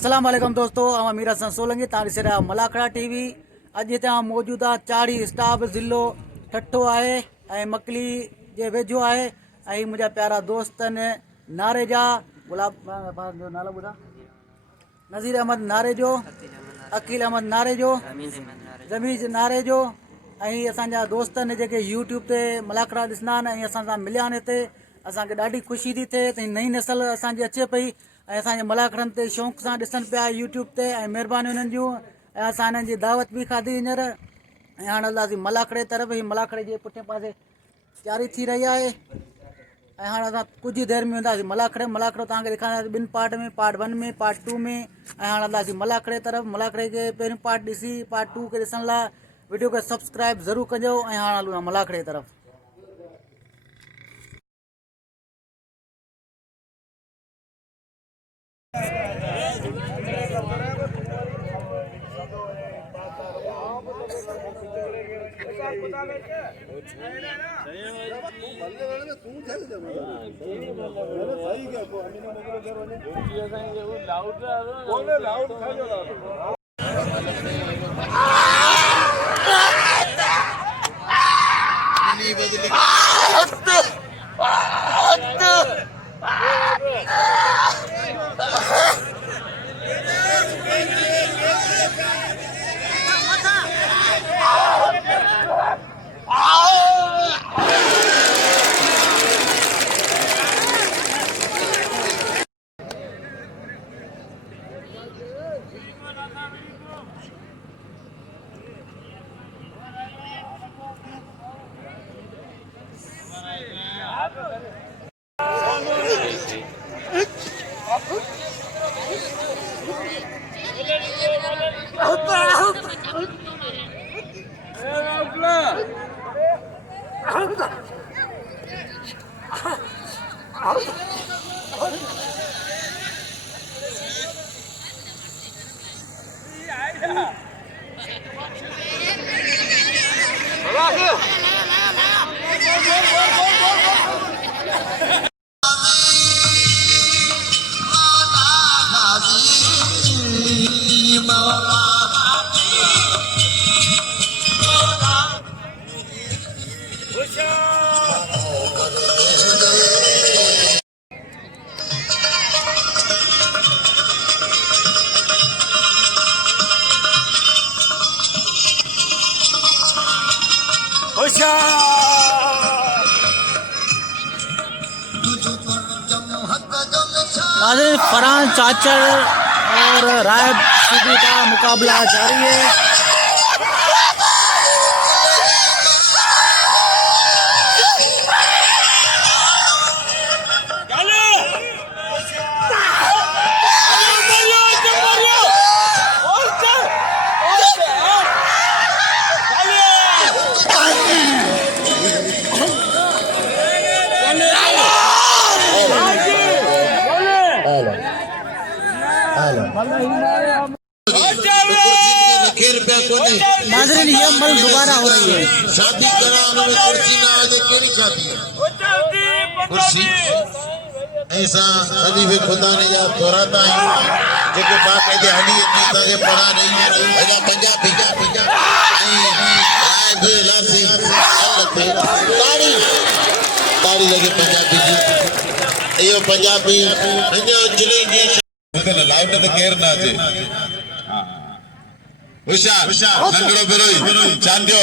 अस्सलाम वालेकुम दोस्तों, अमीर हसन सोलंकी तारीसरा मलाखड़ा टीवी। अज इतना मौजूद आहे चाड़ी स्टाफ ज़िलो ठठो आहे ऐं मकली जे वेझो आहे ऐं मुंहिंजा प्यारा दोस्त आहिनि नारेजा गुलाब जो नालो ॿुधा नज़ीर अहमद नारेजो, अकील अहमद नारेजो, ज़मीज़ नारेजो ऐं असांजा दोस्त आहिनि जेके यूट्यूब ते मलाखड़ा ॾिसंदा आहिनि ऐं असां सां मिलिया आहिनि हिते। असांखे ॾाढी ख़ुशी थी थिए त नई नस्ल असांजी अचे पई ऐं असांजे मलाखड़नि ते शौक़ु सां ॾिसनि पिया यूट्यूब ते ऐं महिरबानी उन्हनि जूं। ऐं असां हिननि जी दावत बि खाधी हींअर ऐं हाणे हलंदासीं मलाखड़े तरफ़। ही मलाखड़े जे पुठियां पासे तयारी थी रही आहे ऐं हाणे असां कुझु देरि में वेंदासीं मलाखड़े। मलाखड़ो तव्हांखे ॾेखारींदासीं ॿिनि पार्ट में, पार्ट 1 में, पार्ट 2 में। ऐं हाणे हलंदासीं मलाखड़े तरफ़। मलाखड़े खे पहिरियों पार्ट ॾिसी पार्ट 2 खे ॾिसण लाइ वीडियो खे सब्सक्राइब ज़रूरु कजो ऐं हाणे हलूं था मलाखड़े तरफ़। नाज़रीन, फरहान चाचर और रायब सिद्दीकी का मुकाबला जारी है। नाज़रीन, ये अमल दोबारा हो रही है। शादी कराने में कुर्सी ना आ जाए, केरी शादी है कुर्सी ऐसा खलीफे खुदा ने या दोहराता है जेके बाकायदे हली अची के पढ़ा नहीं है पंजाबी राय लासी ताड़ी ताड़ी लगे पंजाबी जी यो पंजाबी इने जिले जी मतलब लाउड तो केर ना जे होशियार नंगड़ो बिरोई चांदियो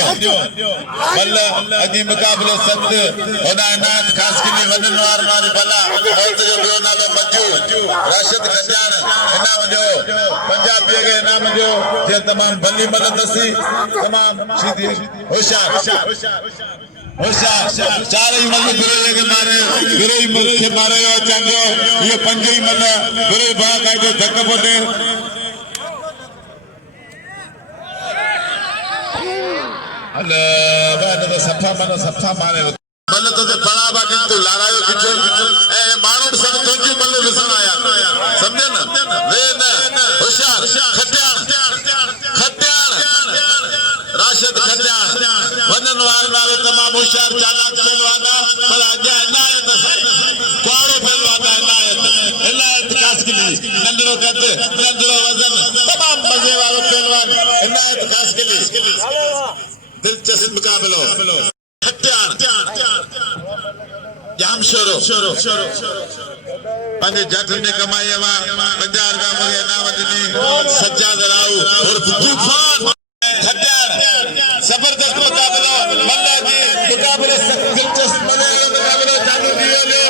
बल्ला अजी मुकाबलो सत होना नाथ खास किनी वदन वार नारी बल्ला औरत जो बियो नालो मज्जू राशिद खजान इनाम जो पंजाबी के इनाम जो जे तमाम बल्ली मदद दसी तमाम सीधी होशियार चार ही मल बिरोई के मारे बिरोई मुल्क के मारे चांदियो ये पंजई मल बिरोई बा का जो धक्का पोटे सफा मारे बल तो बड़ा बाकी तो लारायो किचो ए मानू सब तुझे बल दिसन आया समझे ना वे ना होशियार खट्यान राशिद खट्यान वदन वाले तमाम होशियार चालाक पहलवाना पर आजा इनायत कोड़ो पहलवाना इनायत कास की नंद नंदड़ो कद नंदड़ो वजन तमाम मजे वालो पहलवान इनायत खास के लिए दिलचस्प मुकाबलो हत्यार जाम शोरो पंहिंजे जट ने कमाई मां 50 रुपया मुझे ना वजनी सज्जाद राव उर्फ तूफान हत्यार जबरदस्त मुकाबलो मल्ला जी मुकाबले दिलचस्प मजे वालो मुकाबलो चालू दियो ले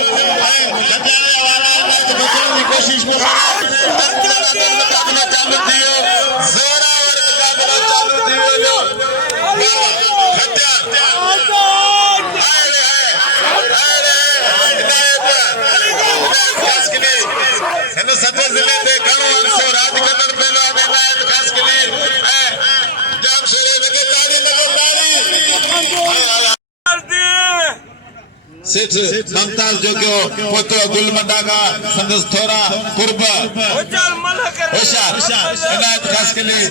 हत्यार वाला बचाने की कोशिश में मुकाबला चालू दियो जोरावर मुकाबला चालू दियो लो हत्यार सदर जिले के घणो अरसो राज कंदड़ पहलवान इनायत खास के लिए जाम शेरे लगे ताड़ी सेठ ममताज जो पोतो गुलमंडा का संदस थोरा कुर्ब होशियार इनायत खास के लिए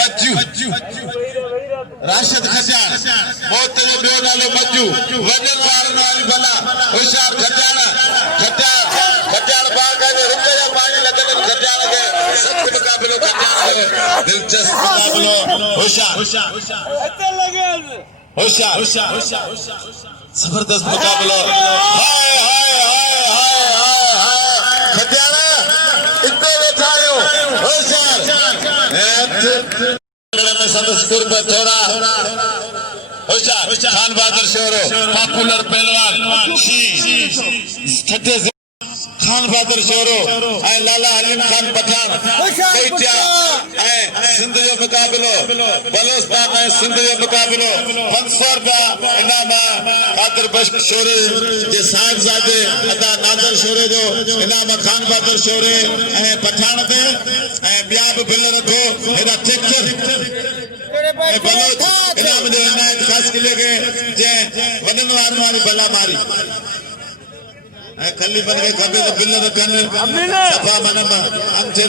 मज्जू राशिद खजान बहुत जो बियो नालो मज्जू वजन वाली भला होशियार खजाना खजान बाग है रुपए का पानी लगन खजान के सख्त मुकाबलो खजान दिलचस्प मुकाबलो होशियार जबरदस्त मुकाबलो हाय हाय हाय हाय हाय खजाना इतने बेचायो होशियार में सदस्य कुर्ब थोड़ा होशियार खान बहादुर शोरो पॉपुलर पहलवान खान बहादुर शोरो लाला हलीम खान पठान कोइटिया सिंध जो मुकाबलो बलोचिस्तान सिंध जो मुकाबलो 500 रुपया इनाम कादर बख्श शोरे जे साहिबजादे अदा नादर शोरे जो इनाम खान बहादुर शोरे पठान ते बिया भी बिल रखो एदा ट्रैक्टर बलोच इनाम जो इनायत खास के लिए जे वजन वाली भला मारी खली बन के खबे तो बिल रखन सफा मनम अंचर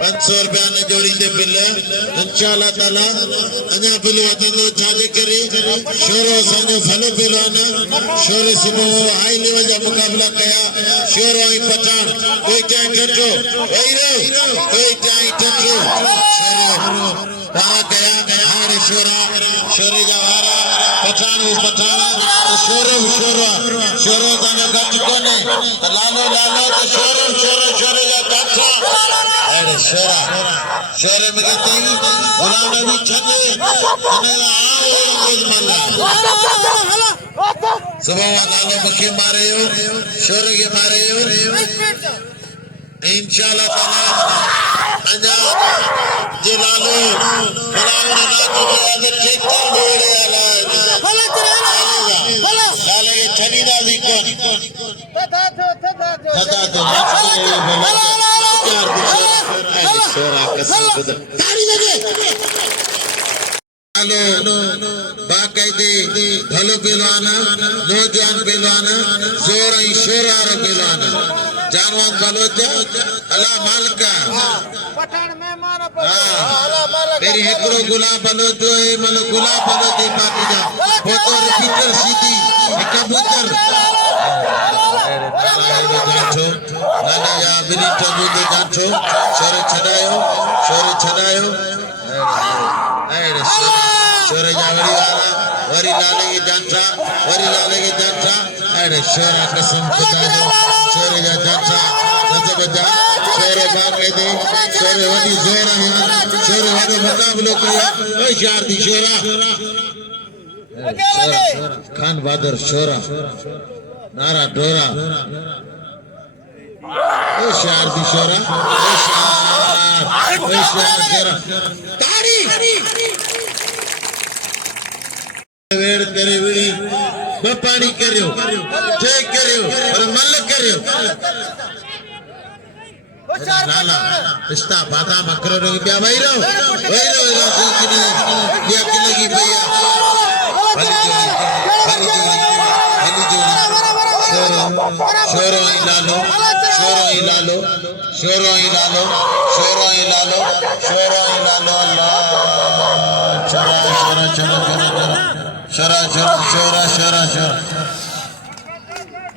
500 रुपया ने जोड़ी दे बिल इंशाअल्लाह ताला अना बिल वदो छाजे करे शोरो संजो भलो पहलवान शोरे सुबह हाई लेवल का मुकाबला कया शोरो ही पठान कोई चाहे टटो कोई चाहे टटो शोरो वारा गया हारे शोरे जा वारा पठान शोरो संजो गट कोने लालो तो शोरो जा काठा अरे शोरे में कहते हैं गुलाम नबी छदे अनेला आओ मेजमाना सुबह लालो मक्के मारे हो शोरे के मारे हो इंशाअल्लाह ताला अजा जे लालो गुलाम ने ना तो ठीक मोड़े आला लाले के छनीदा दी कोन थदा तो ताड़ी लगे बाकायदे भलो पहलवान नौजवान पहलवान जोर शोरार पहलवान जानवान बलोच अल्लाह मालिका मेरी एकड़ो गुलाब बलोच जो है मतलब गुलाब बलोच ही पार्टी जा फोटो रिपीटर सीधी कबूतर नाना या बिनी टबू दे गांठो शोरे छड़ायो अरे शोरे जावड़ी वाला वरी लाले के जांचा अरे शोरा कसम खुदा दे शोरे जा जांचा गजब जा शोरे बाके दे शोरे वडी जोर है शोरे वडी मुकाबलो किया ओ शार दी शोरा खान बहादुर शोरा नारा डोरा ओ शार दी शोरा ओ शार शोरा ताड़ी वेड़ करे विड़ी बपानी करियो ठीक करियो और मल करियो नाला रिश्ता बाता मकरो रो बिया भाई रो सिलसिली ये अकेले भैया भली जोड़ी शोरो ही लालो अल्लाह शोरा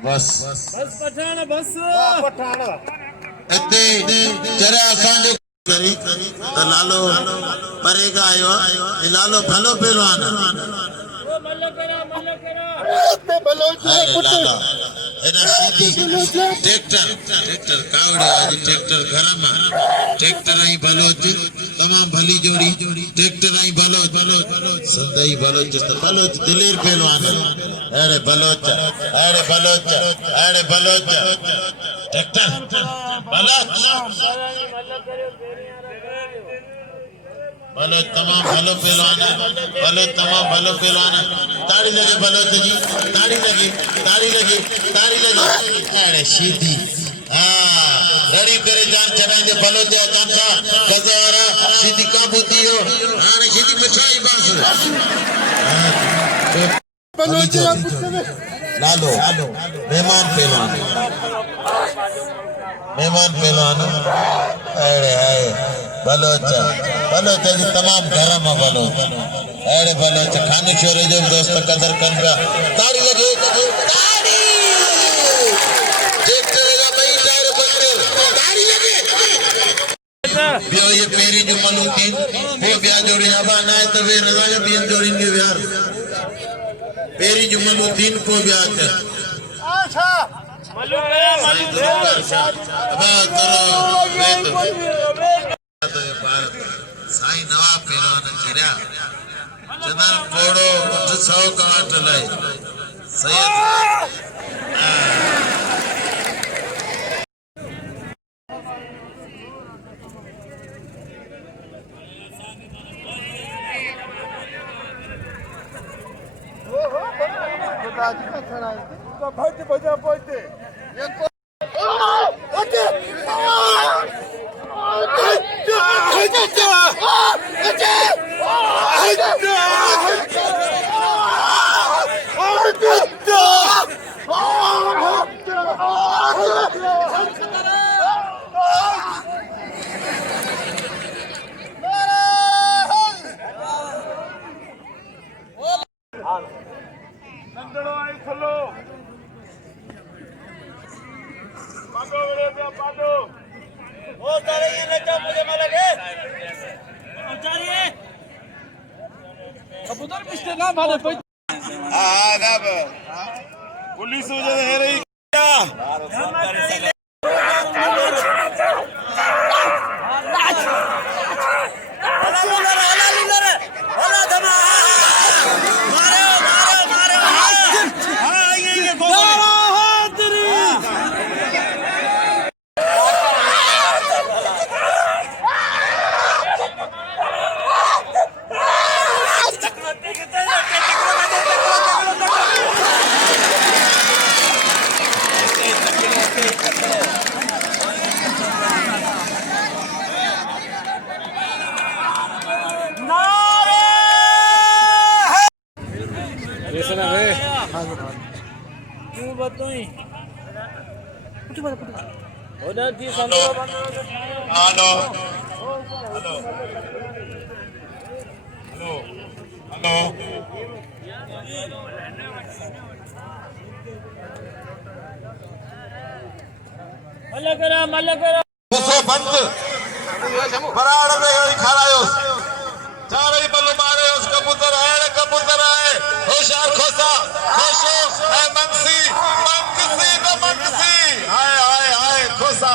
बस बस पठाण बस पठाण इते जरा असांजो करी त लालो परेगा आयो ये लालो भलो पहलवान मल्ल करा ते बलोच लालो एना सीधी ट्रैक्टर कावड़े आज ट्रैक्टर घर में ट्रैक्टर आई बलोच तमाम भली जोड़ी ट्रैक्टर आई बलोच सदाई बलोच दिलेर पहलवान अरे बलोच ट्रैक्टर बलोच तमाम भलो पहलवान ताड़ी लगे बलोच जी ताड़ी लगी अरे सीधी रड़ी करे जान चढ़ाई दे बलोच कांसा गजवारा सीधी काबूती हो आने सीधी मिठाई बांस बलोच लालो मेहमान पहलवान अरे बलोच जी तमाम गरम है बलोच अरे बलोच खाने छोरे जो दोस्त कदर कर पिया ताड़ी लगे ताड़ी ट्रैक्टर का भाई टायर बंदर ताड़ी लगे बियो ये पेरी जो मलू थी वो ब्याह जोड़ी हवा ना है तो वे रजा के बीन जोड़ेंगे यार पेरी जो मलू तीन को ब्याह कर अच्छा मल्लू तो भारत साईं नवाब पहलवान चढ़िया चंदन पोड़ो 100 कवाट लाए बजा पहुंचे नंदड़ो आई खुलो पाडो वेले पे पाडो ओ तारे ये नचा मुझे लगे आचार्य कबूतर पिछले ना मारे आदाब पुलिस जो है रही क्या तू बताई होना थी संदर्भ हेलो मल्ल करा गुस्सो बंद बराड़ में गाड़ी खड़ायो चारे बल्लो मारे उस कबूतर आए होशियार खोसा खोशो है मंगसी हाय खोसा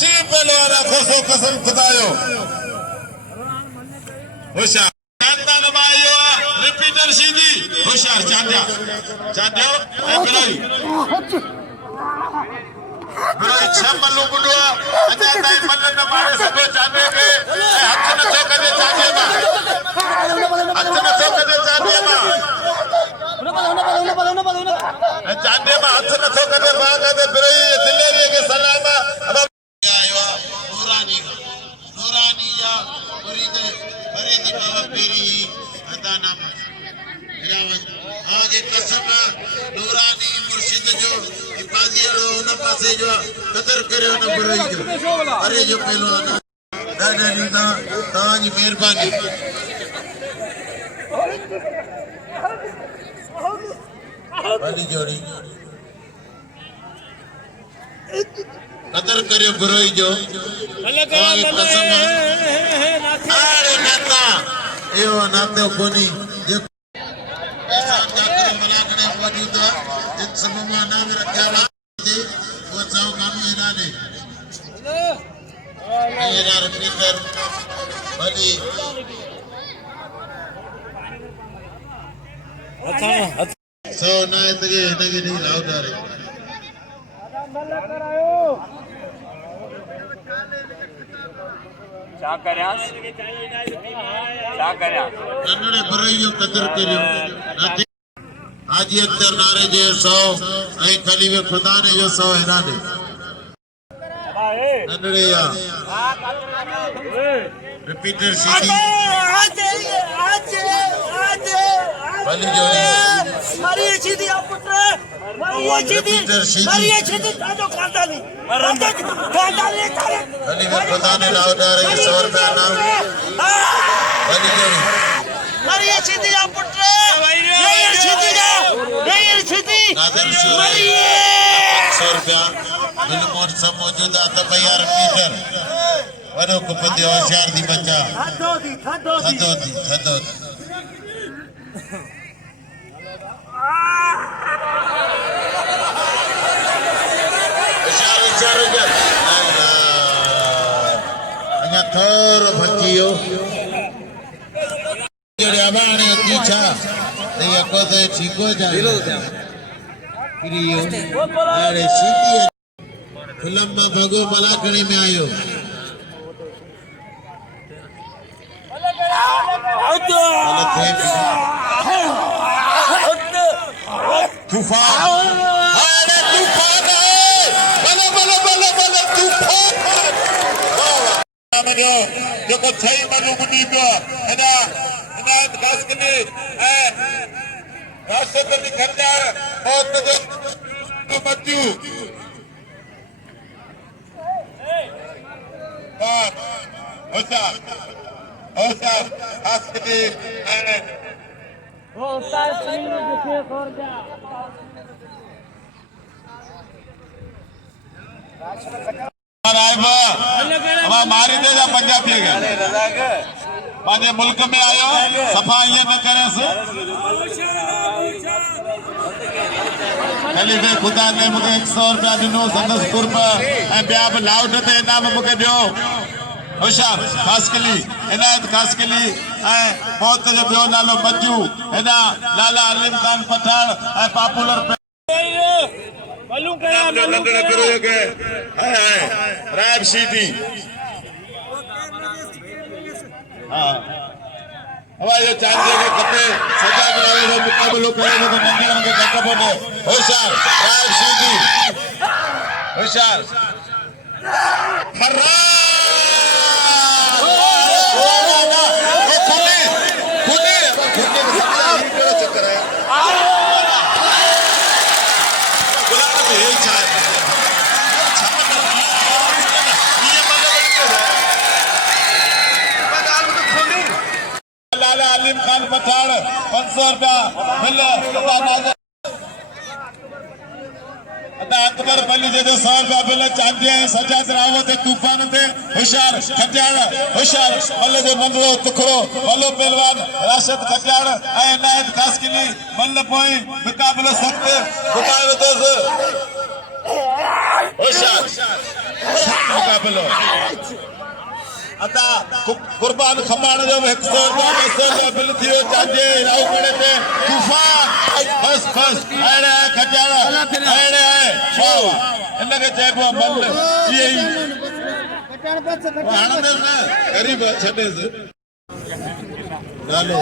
शी पहले वाला खोसो कसम खुदायो होशियार चांदा नमायो रिपीटर सीधी होशियार चांदियो है बिलाई छह मल्लू बुडुआ अञा ताईं मन न मारे सभु चांदे के हथ नथो कजे चांदे मां चांदे मां हथ नथो कजे मां कदे बिरई दिलेरी के सलाम आयो नूरानी या फरीद बाबा पेरी अदा नाम आगे कसम नूरानी मुर्शिद जो हिफाजियो न पासे जो कदर करे न बुराई जो अरे जो पहलवान दादा नीदा ताज मेहरबानी वाली जोड़ी कदर करियो बुराई जो तव्हांखे कसम अरे नाता इहो नातो कोन्हे जेको मलाकड़े मौजूद आहे जिन समूह मां नाम रखिया हुआ वो चाहो कानू इराने इरान पीटर भली सो ना इतने हिनखे नहीं लाउदारे नंढड़े बुराई जो कदर करियो हाजी अख्तर नारे जे 100 ऐं खलीफ़े खुदा ने जो 100 इराने नंढड़े या रिपीटर सीधी भली जोड़ी मारिए सीधी आप पुत्र मारिए सीधी मारिए सीधी काटो खानदानी खानदानी खलीफ़े खुदा ने लाउदारे 100 रुपया नाम भली जोड़ी मारिए सीधी आप पुत्र मारिए सीधी मारिए सीधी नादर सिंह 100 रुपया बिल मोट सब मौजूद है तो भैया रिपीटर वरो को पति होशियार दी बच्चा थदो दी होशियार अञा थोरो बचियो जड़े अबाणे तीछा ते को तो ठीको जाए प्रियो अरे सीधी फिल्म में भगो मलाकड़ी में आयो तूफान अरे तूफान बलो बलो बलो बलो तूफान जेको सही मनु बुनी पियो इनायत खास कने राष्ट्रपति खंडार मौत जो बच्चू होशियार खास कने वो उस्ताद सिंह दिखे और जा मारी दे पंजाबी पंहिंजे मुल्क में आयो सफ़ा ईअं न करेस खलीफ़े खुदा ने मूंखे 100 रुपया ॾिनो संदसि कुर्ब ऐं ॿिया बि लाउड ते इनाम मूंखे ॾियो होशियार खासकली इनायत खासकली ऐं मौत जो ॿियो नालो मंजू हेॾा लाला अलीम ख़ान पठान ऐं पॉपुलर रायब सीधी हवाई चांदे के खपे सजा करावे जो मुकाबलो करे तो नंढड़न खे घट पवे होशियार रायब सीधी होशियार लाला अलीम खान पठान 500 रुपया बिल अकबर बली जो 100 रुपया बिल चांदी सजाद रावत तूफान ते होशियार खटियाण होशियार मल जो नंढड़ो टुकड़ो मलो पहलवान राशिद खटियाण ऐं इनायत खासकली मल पोइ मुकाबलो सख्त घुमायो दोस्त होशियार मुकाबलो अता कुर्बान खमाण जो 100 रुपया 200 रुपया बिल थियो चांजे राव पड़े ते तूफान बस अड़े खटियाण अड़े वाह इनके चइबो मल यही हाणे न गरीब छॾे नालो